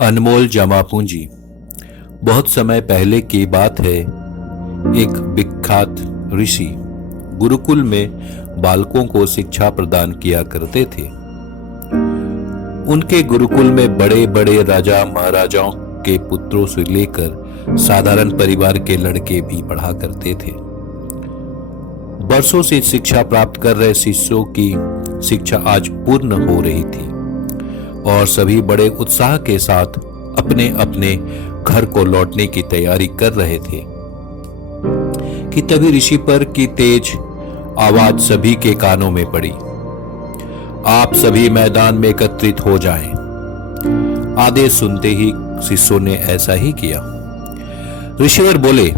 अनमोल जमा पूंजी। बहुत समय पहले की बात है। एक विख्यात ऋषि गुरुकुल में बालकों को शिक्षा प्रदान किया करते थे। उनके गुरुकुल में बड़े बड़े राजा महाराजाओं के पुत्रों से लेकर साधारण परिवार के लड़के भी पढ़ा करते थे। वर्षों से शिक्षा प्राप्त कर रहे शिष्यों की शिक्षा आज पूर्ण हो रही थी और सभी बड़े उत्साह के साथ अपने अपने घर को लौटने की तैयारी कर रहे थे कि तभी ऋषि पर की तेज आवाज सभी के कानों में पड़ी। आप सभी मैदान में एकत्रित हो जाएं। आदेश सुनते ही शिष्यों ने ऐसा ही किया। ऋषिवर बोले,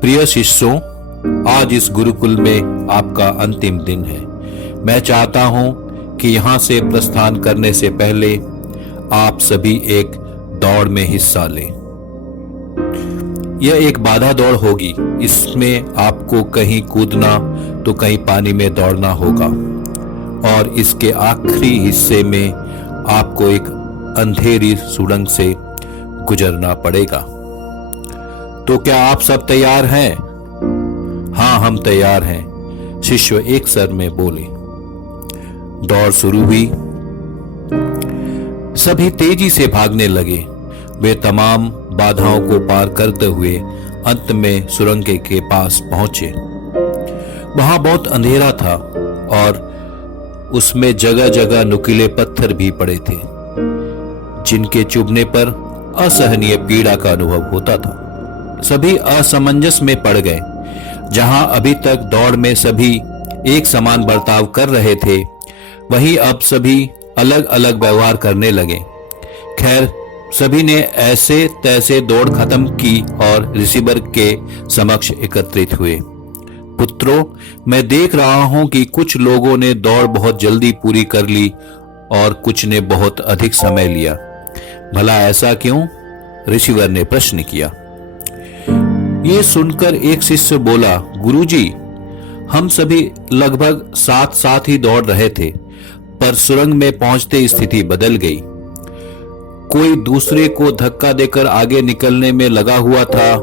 प्रिय शिष्यों, आज इस गुरुकुल में आपका अंतिम दिन है। मैं चाहता हूं कि यहां से प्रस्थान करने से पहले आप सभी एक दौड़ में हिस्सा लें। यह एक बाधा दौड़ होगी। इसमें आपको कहीं कूदना तो कहीं पानी में दौड़ना होगा और इसके आखिरी हिस्से में आपको एक अंधेरी सुड़ंग से गुजरना पड़ेगा। तो क्या आप सब तैयार हैं? हाँ, हम तैयार हैं, शिष्य एक स्वर में बोले। दौड़ शुरू हुई। सभी तेजी से भागने लगे। वे तमाम बाधाओं को पार करते हुए अंत में सुरंग के पास पहुंचे। वहां बहुत अंधेरा था और उसमें जगह जगह नुकीले पत्थर भी पड़े थे जिनके चुभने पर असहनीय पीड़ा का अनुभव होता था। सभी असमंजस में पड़ गए। जहां अभी तक दौड़ में सभी एक समान बर्ताव कर रहे थे, वहीं अब सभी अलग अलग व्यवहार करने लगे। खैर, सभी ने ऐसे तैसे दौड़ खत्म की और ऋषिवर के समक्ष एकत्रित हुए। पुत्रों, मैं देख रहा हूं कि कुछ लोगों ने दौड़ बहुत जल्दी पूरी कर ली और कुछ ने बहुत अधिक समय लिया। भला ऐसा क्यों? ऋषिवर ने प्रश्न किया। ये सुनकर एक शिष्य बोला, गुरुजी, हम सभी लगभग साथ साथ ही दौड़ रहे थे, पर सुरंग में पहुंचते स्थिति बदल गई। कोई दूसरे को धक्का देकर आगे निकलने में लगा हुआ था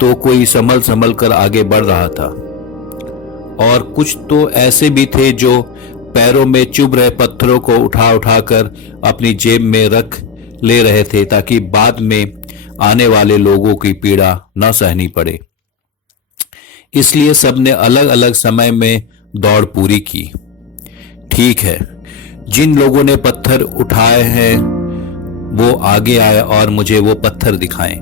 तो कोई संभल संभल कर आगे बढ़ रहा था और कुछ तो ऐसे भी थे जो पैरों में चुभ रहे पत्थरों को उठा उठाकर अपनी जेब में रख ले रहे थे ताकि बाद में आने वाले लोगों की पीड़ा न सहनी पड़े। इसलिए सबने अलग अलग समय में दौड़ पूरी की। ठीक है, जिन लोगों ने पत्थर उठाए हैं वो आगे आए और मुझे वो पत्थर दिखाएं,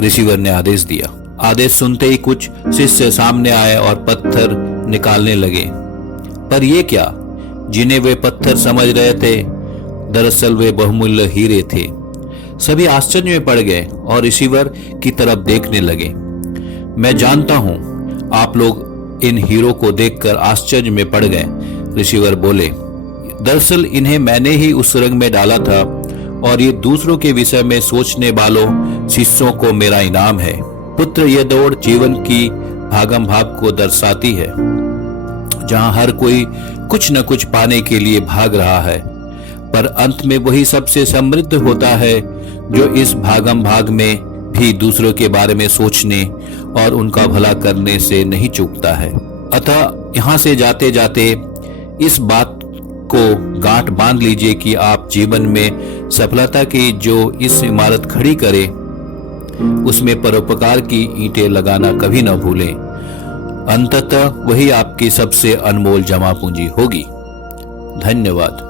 ऋषिवर ने आदेश दिया। आदेश सुनते ही कुछ शिष्य सामने आए और पत्थर निकालने लगे। पर ये क्या? जिन्हें वे पत्थर समझ रहे थे, दरअसल वे बहुमूल्य हीरे थे। सभी आश्चर्य में पड़ गए और ऋषिवर की तरफ देखने लगे। मैं जानता हूं आप लोग इन हीरो को देखकर आश्चर्य में पड़ गए, ऋषिवर बोले। दरअसल इन्हें मैंने ही उस सुरंग में डाला था और ये दूसरों के विषय में सोचने वालों शिष्यों को मेरा इनाम है। पुत्र, यह दौड़ जीवन की भागम भाग को दर्शाती है, जहां हर कोई कुछ न कुछ पाने के लिए भाग रहा है, पर अंत में वही सबसे समृद्ध होता है जो इस भागम भाग में भी दूसरों के बारे में सोचने और उनका भला करने से नहीं चूकता है। अतः यहां से जाते जाते इस बात को गांठ बांध लीजिए कि आप जीवन में सफलता की जो इस इमारत खड़ी करे, उसमें परोपकार की ईंटें लगाना कभी न भूलें। अंततः वही आपकी सबसे अनमोल जमा पूंजी होगी। धन्यवाद।